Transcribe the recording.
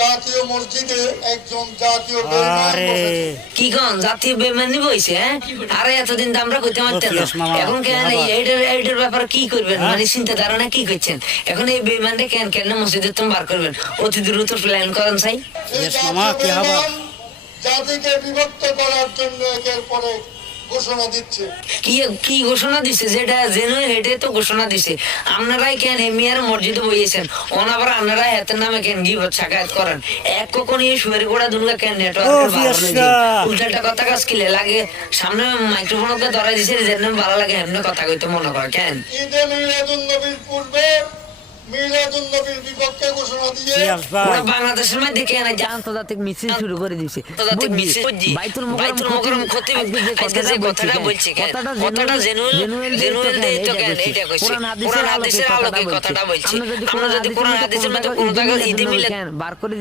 জাতীয় মসজিদে একজন জাতীয় বেঈমান বসেছে। কি কোন জাতীয় বেঈমানি বইছে? আরে এতদিন তো আমরা কইতে পারতেন না, এখন কেন এইটার ব্যাপারে কি করবেন? মানে চিন্তা ধারণা কি করছেন? এখন এই বেঈমানটা কেন কেন মসজিদে তুমি বার করবেন? অতি দ্রুত প্ল্যান করেন চাই। এই জাতীয় বেঈমান জাতিকে বিভক্ত করার জন্য একের পর এক ঘোষণা দিচ্ছে। কি কি ঘোষণা দিছে? যেটা জেনুইন হেটে তো ঘোষণা দিছে। আপনারাই কেন এমিয়ার মসজিদে বইয়েছেন, আবার আপনারা হাতের নামে কেন গিবত শাকায়াত করেন? এক কখন এই সুয়ের গোড়া দুনকা কেন নেটওয়ার্ক উল্টাটা কথা কাজ কিলে লাগে? সামনে মাইক্রোফোনকে ধরাই দিছে, যেন ভালো লাগে এমনি কথা কইতে মনে করে কেন? ঈদে মিলাদুন নবীর পূর্বে মিলাদুন নবীর বিপক্ষে ঘোষণা দিয়ে ওরা বাংলাদেশের মধ্যে কেন যে আন্তর্জাতিক মিছিল শুরু করে দিছে? বাইতুল মোকাররম খতিব আজকে যে কথাটা বলছে, কথাটা জেনুইন তো কেন এইটা কইছে? কোরআন হাদিসের আলোকে কথাটা বলছে। আমরা যদি কোরআন হাদিসের মধ্যে কোনো জায়গায় ঈদে মিলাদ বার করে